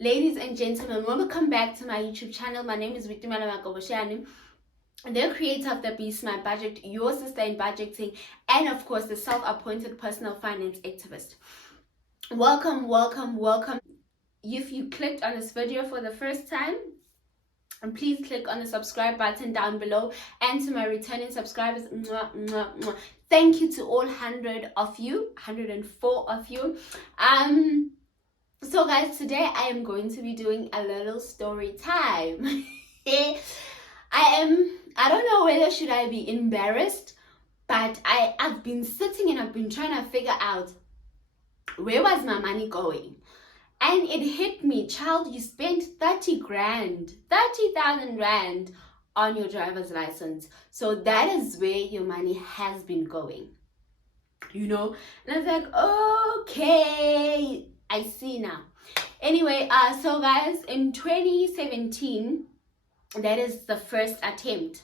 Ladies and gentlemen, welcome back to my YouTube channel. My name is Vitumala Makoboshani, the creator of the Be Smart Budget, your sister in budgeting, and of course, the self-appointed personal finance activist. Welcome, welcome, welcome. If you clicked on this video for the first time, and please click on the subscribe button down below. And to my returning subscribers, mwah, mwah, mwah. Thank you to all 100 of you, 104 of you. So guys, today I am going to be doing a little story time. I don't know whether should I be embarrassed, but I've been sitting and I've been trying to figure out where was my money going. And it hit me, child, you spent 30,000 rand on your driver's license. So that is where your money has been going, And I was like, okay, I see now. Anyway, so guys, in 2017, that is the first attempt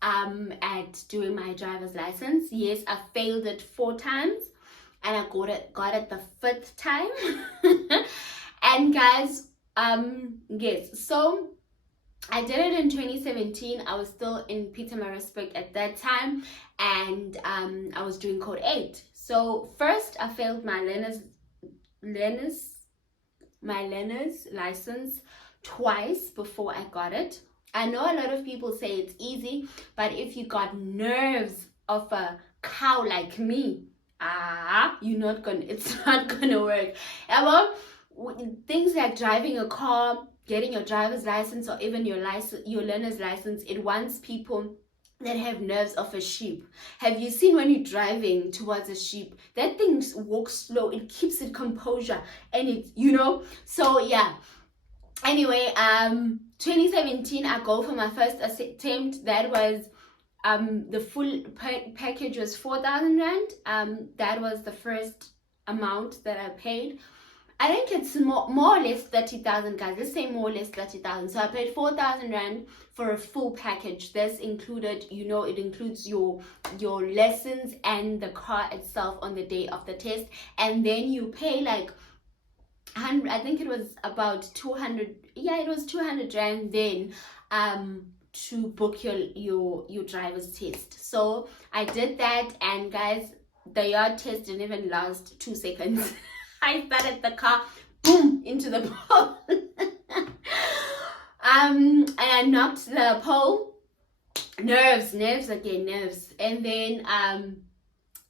at doing my driver's license. Yes, I failed it 4 times and I got it the 5th time. And guys, yes, so I did it in 2017. I was still in Pietermaritzburg at that time, and I was doing code 8. So first I failed my learner's license twice before I got it. I know a lot of people say it's easy, but if you got nerves of a cow like me, it's not gonna work. Things like driving a car, getting your driver's license, or even your learner's license, it wants people that have nerves of a sheep. Have you seen when you're driving towards a sheep? That thing walks slow, it keeps its composure, and so yeah. Anyway, 2017, I go for my first attempt. That was the full package was 4,000 rand. That was the first amount that I paid. I think it's more or less 30,000, guys. Let's say more or less 30,000. So I paid 4,000 rand for a full package. This included, it includes your lessons and the car itself on the day of the test. And then you pay like 100, I think it was about 200. Yeah, it was 200 rand then to book your driver's test. So I did that, and guys, the yard test didn't even last 2 seconds. I started the car, boom, into the pole. And I knocked the pole. Nerves again. And then,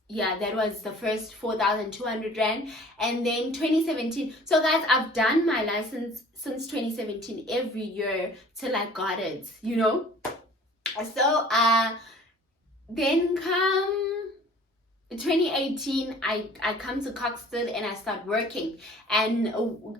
that was the first 4,200 rand. And then 2017. So guys, I've done my license since 2017 every year till I got it, So, then come 2018, I come to Coxted and I start working, and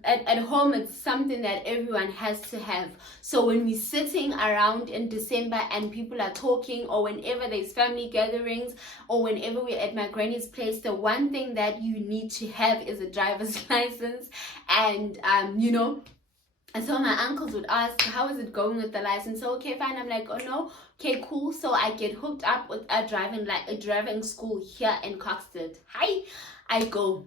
at home it's something that everyone has to have. So when we're sitting around in December and people are talking, or whenever there's family gatherings, or whenever we're at my granny's place, the one thing that you need to have is a driver's license. And and so my uncles would ask, how is it going with the license? So, okay, fine. I'm like, oh no, okay, cool. So I get hooked up with a driving school here in Coxted. Hi, I go.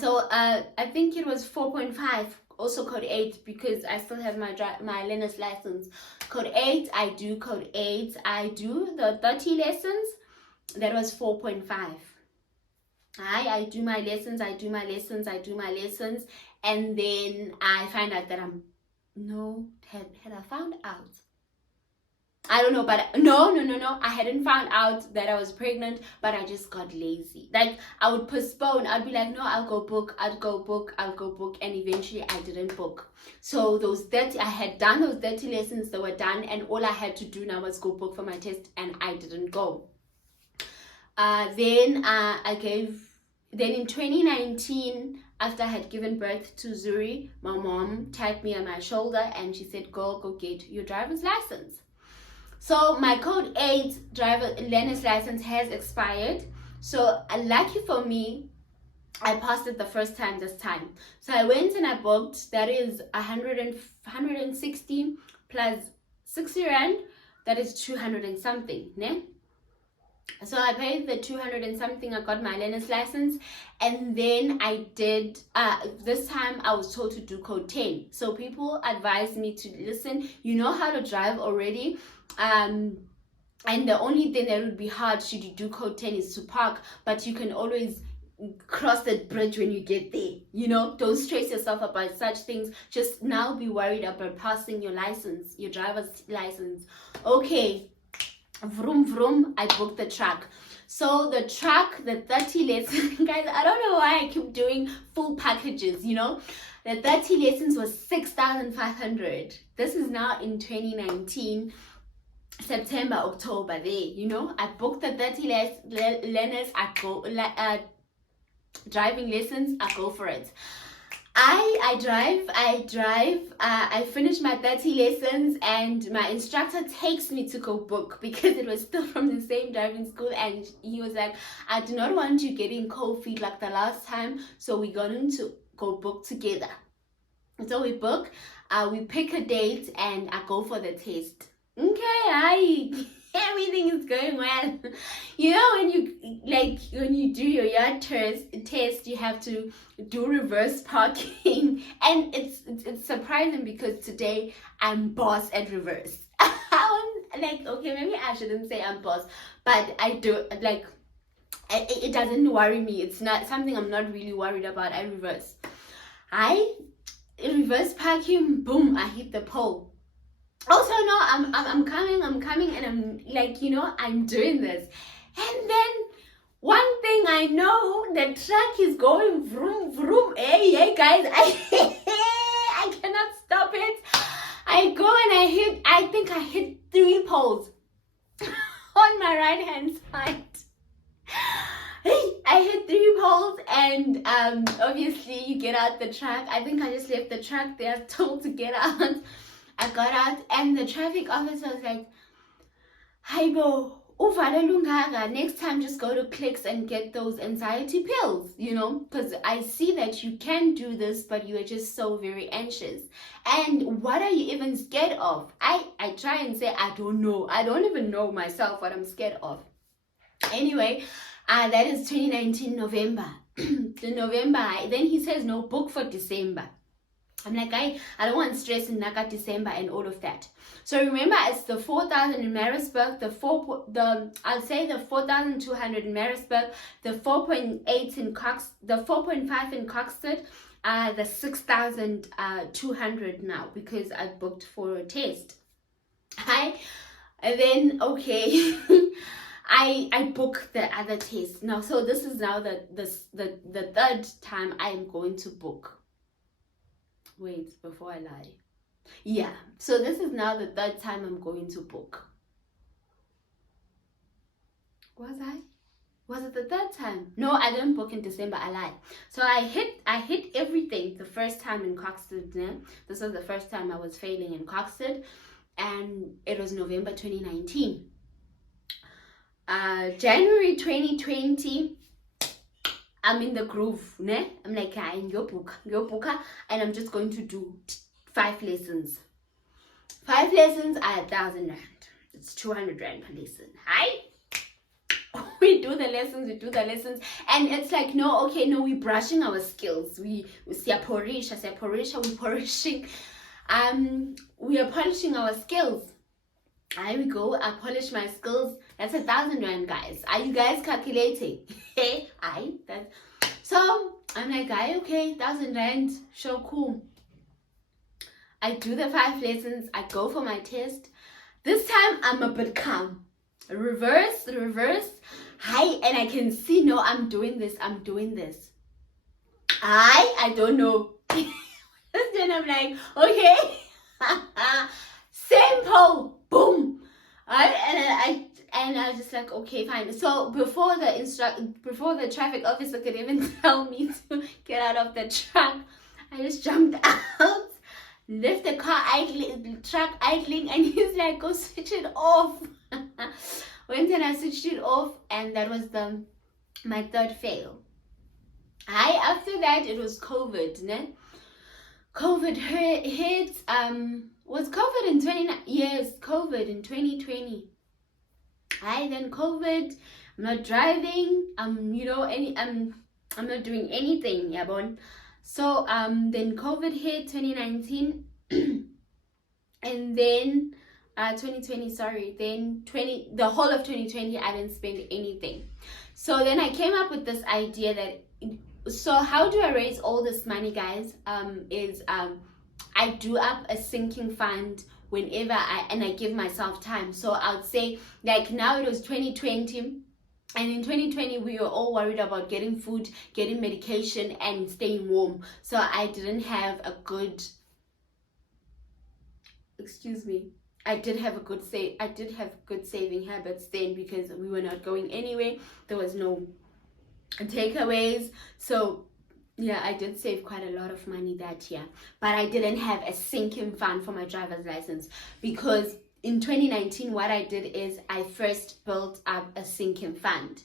So I think it was 4.5, also code 8, because I still have my learner's license. Code 8, I do code 8. I do the 30 lessons. That was 4.5. I do my lessons, and then I find out that had I found out? I don't know, but no, I hadn't found out that I was pregnant, but I just got lazy. Like, I would postpone, I'd be like, no, I'll go book, and eventually I didn't book. So I had done those 30 lessons, they were done, and all I had to do now was go book for my test, and I didn't go. Then in 2019, after I had given birth to Zuri, my mom tapped me on my shoulder and she said, go get your driver's license. So my code 8 learner's license has expired. So lucky for me, I passed it the first time this time. So I went and I booked. That is 160 plus 60 rand. That is 200 and something, ne? So I paid the 200 and something. I got my learner's license, and then I did this time I was told to do code 10. So people advised me to listen, you know how to drive already, and the only thing that would be hard should you do code 10 is to park, but you can always cross that bridge when you get there. You know, don't stress yourself about such things. Just now be worried about passing your license, your driver's license. Okay, vroom vroom, I booked the truck. So the truck, the 30 lessons, guys, I don't know why I keep doing full packages, you know. The 30 lessons was 6,500. This is now in 2019, September, October, there, you know. I booked the 30 learners, I go, driving lessons, I go for it. I drive, I finished my 30 lessons, and my instructor takes me to go book because it was still from the same driving school, and he was like, I do not want you getting cold feet like the last time, so we're going to go book together. So we book, we pick a date, and I go for the test. Okay, everything is going well. You know, when you do your yard test, you have to do reverse parking, and it's surprising because today I'm boss at reverse. Like, okay, maybe I shouldn't say I'm boss, but I do, like, it doesn't worry me. It's not something I'm not really worried about. I reverse parking, boom, I hit the pole. Also, no, I'm coming, and I'm like, you know, I'm doing this. And then one thing I know, the truck is going vroom vroom. Hey guys, I cannot stop it. I go and I think I hit 3 poles on my right hand side. I hit 3 poles, and obviously you get out the truck. I think I just left the truck there, told to get out. I got out, and the traffic officer was like, Haibo, next time just go to Clicks and get those anxiety pills, you know, because I see that you can do this, but you are just so very anxious. And what are you even scared of? I try and say, I don't know. I don't even know myself what I'm scared of. Anyway, that is 2019 November. Then he says, no, book for December. I'm like, I don't want stress in Naka December and all of that. So remember, it's the 4,000 in Maritzburg, I'll say the 4,200 in Maritzburg, the 4.8 in the 4.5 in Coxted, the 6,200 now because I booked for a test. And then okay, I booked the other test now. So this is now the third time I am going to book. Wait, before I lie. Yeah, so this is now the third time I'm going to book. Was it the third time? No, I didn't book in December, I lied. So I hit everything the first time in Coxted. This was the first time I was failing in Coxted, and it was November 2019. January 2020, I'm in the groove, ne? I'm like, go book, and I'm just going to do 5 lessons. 5 lessons are 1,000 rand. It's 200 rand per lesson. We do the lessons, and it's like, no, we're brushing our skills. We are polishing. We are polishing our skills. I we go, I polish my skills. That's 1,000 rand, guys. Are you guys calculating? So I'm like, okay, 1,000 rand, sure, cool. I do the 5 lessons. I go for my test. This time I'm a bit calm. Reverse. And I can see, no, I'm doing this. I don't know. Then I'm like, okay. Same pole, boom. And I was just like, okay, fine. So before the traffic officer could even tell me to get out of the truck, I just jumped out, left the truck idling, and he's like, go switch it off. Went and I switched it off, and that was my third fail. After that it was COVID, ne? COVID hit. Was COVID in 2020? Yes, COVID in 2020. Then COVID, I'm not driving, I'm not doing anything, yeah, bon. So then COVID hit 2019 and then 2020, sorry, then the whole of 2020 I didn't spend anything. So then I came up with this idea that, so how do I raise all this money, guys? I do up a sinking fund whenever I give myself time. So I would say, like, now it was 2020, and in 2020 we were all worried about getting food, getting medication, and staying warm. So I didn't have a good, I did have good saving habits then, because we were not going anywhere. There was no takeaways. So yeah, I did save quite a lot of money that year, but I didn't have a sinking fund for my driver's license, because in 2019 what I did is I first built up a sinking fund.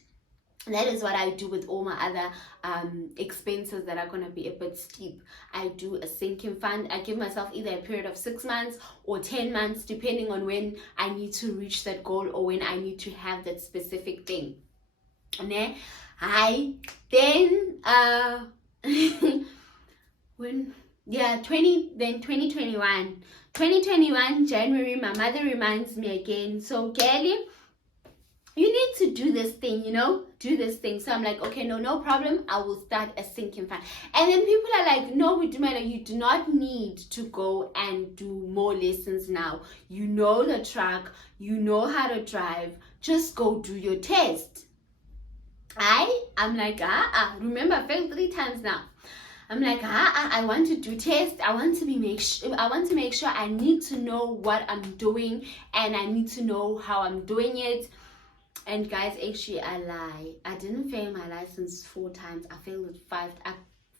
And that is what I do with all my other expenses that are going to be a bit steep. I do a sinking fund. I give myself either a period of 6 months or 10 months, depending on when I need to reach that goal or when I need to have that specific thing. And when 2021 January, my mother reminds me again, so Kelly, you need to do this thing, so I'm like, okay, no problem, I will start a sinking fund. And then people are like, no, you do not need to go and do more lessons now. You know the truck, you know how to drive, just go do your test. I'm like, remember, I failed 3 times now. I'm like, I want to do tests. I want to make sure I need to know what I'm doing, and I need to know how I'm doing it. And guys, actually I lie. I didn't fail my license 4 times. I failed it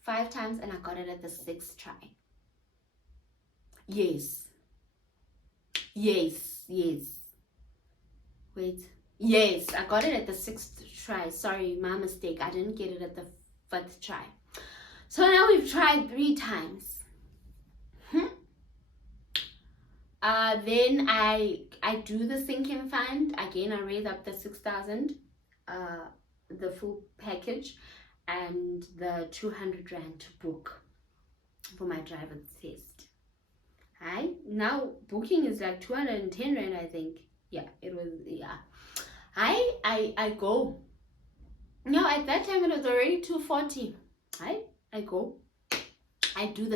5 times, and I got it at the 6th try. Yes. Wait. Yes, I got it at the 6th try. Sorry, my mistake. I didn't get it at the 5th try. So now we've tried 3 times. Then I do the sinking fund again. I raise up the 6,000, the full package, and the 200 rand to book for my driver's test. Now booking is like 210 rand, I think. Yeah, it was. Yeah, I go. No, at that time it was already 240. I go. I do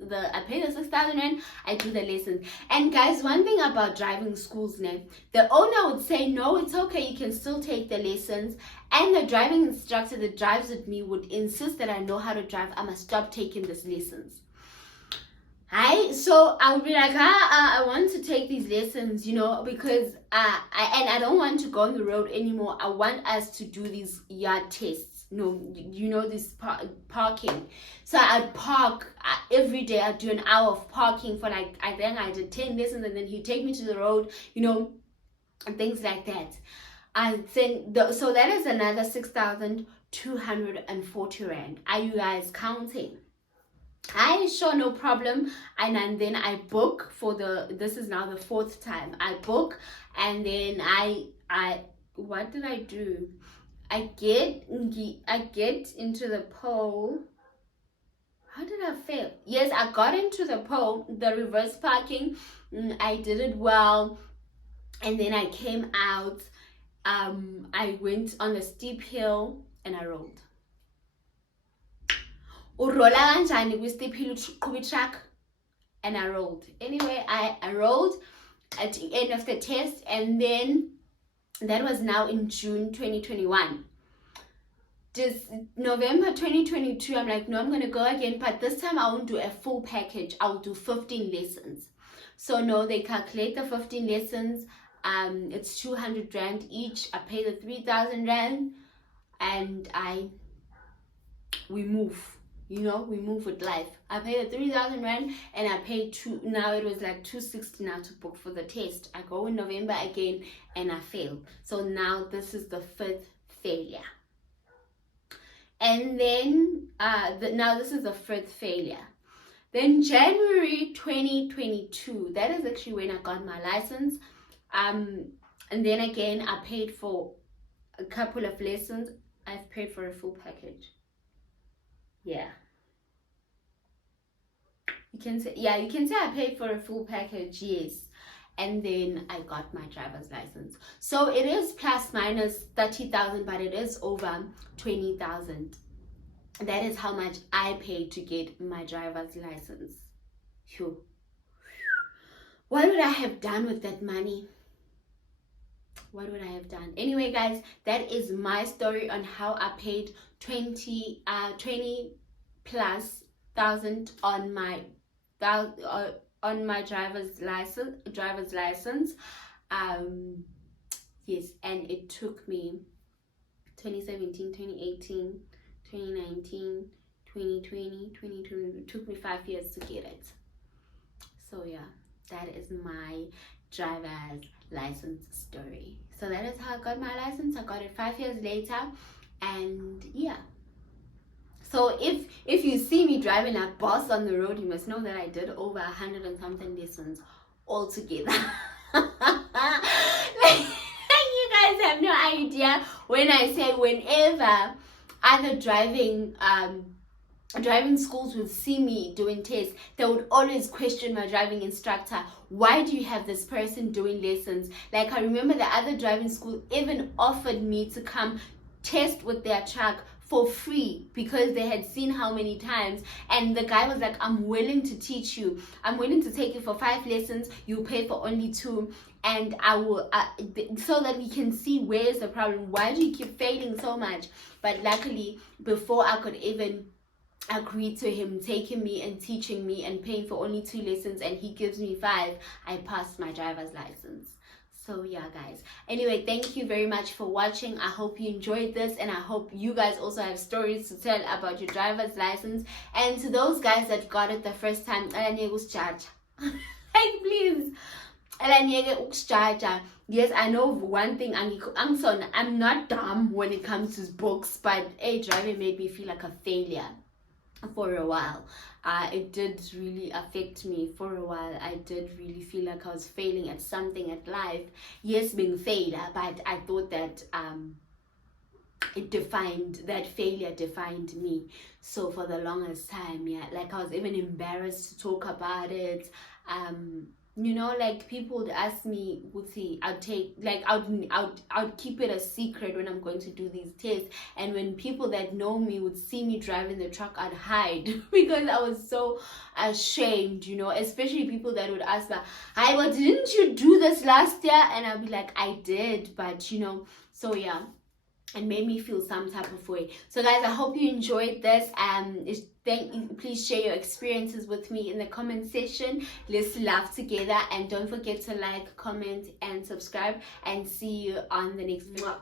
I pay the 6,000 rand, I do the lessons. And guys, one thing about driving schools, the owner would say, no, it's okay, you can still take the lessons. And the driving instructor that drives with me would insist that I know how to drive. I must stop taking these lessons. So I'll be like, I want to take these lessons, because I don't want to go on the road anymore. I want us to do these yard tests. This parking. So I'd park every day. I'd do an hour of parking for like, I did 10 lessons, and then he'd take me to the road, and things like that. So that is another 6,240 rand. Are you guys counting? Sure, no problem. And then I book for this is now the 4th time I book, and then what did I do? I get into the pole. How did I fail? Yes, I got into the pole, the reverse parking. I did it well, and then I came out. I went on a steep hill and I rolled. And I rolled. Anyway, I rolled at the end of the test, and then that was now in June 2021. Just November 2022, I'm like, no, I'm going to go again, but this time I won't do a full package. I'll do 15 lessons. So no, they calculate the 15 lessons. It's 200 rand each. I pay the 3,000 rand, and we move. We move with life. I pay the 3,000 rand, and I pay now it was like 260 now to book for the test. I go in November again, and I fail. So now this is the 5th failure. And then now this is the 5th failure. Then January 2022, that is actually when I got my license. And then again, I paid for a couple of lessons. I've paid for a full package. Yeah. You can say, yeah, you can say I paid for a full package, yes. And then I got my driver's license. So it is plus minus 30,000, but it is over 20,000. That is how much I paid to get my driver's license. Phew. What would I have done with that money? What would I have done? Anyway, guys, that is my story on how I paid 20 plus thousand on my driver's license. Yes, and it took me 2017, 2018, 2019, 2020, 2020. It took me 5 years to get it. So yeah, that is my driver's license story. So that is how I got my license. I got it 5 years later, and yeah. So if you see me driving a bus on the road, you must know that I did over 100 and something lessons altogether. Like, you guys have no idea when I say whenever other driving schools would see me doing tests, they would always question my driving instructor. Why do you have this person doing lessons? Like, I remember the other driving school even offered me to come test with their truck for free because they had seen how many times, and the guy was like, I'm willing to teach you, I'm willing to take you for 5 lessons, you pay for only 2, and I will so that we can see where is the problem, why do you keep failing so much? But luckily, before I could even agree to him taking me and teaching me and paying for only 2 lessons, and he gives me 5, I passed my driver's license. So yeah, guys, anyway, thank you very much for watching. I hope you enjoyed this, and I hope you guys also have stories to tell about your driver's license. And to those guys that got it the first time, like, please, yes, I know one thing, I'm not dumb when it comes to books, but driving made me feel like a failure for a while. It did really affect me for a while. I did really feel like I was failing at something at life. Yes, being failure, but I thought that that failure defined me. So for the longest time, yeah, like I was even embarrassed to talk about it. You know, like people would ask me, would see, I'd keep it a secret when I'm going to do these tests. And when people that know me would see me driving the truck, I'd hide because I was so ashamed, you know, especially people that would ask me, hi, but didn't you do this last year? And I'd be like, I did, but you know, so yeah. It made me feel some type of way. So guys, I hope you enjoyed this. Please share your experiences with me in the comment section. Let's laugh together, and don't forget to like, comment, and subscribe, and see you on the next video.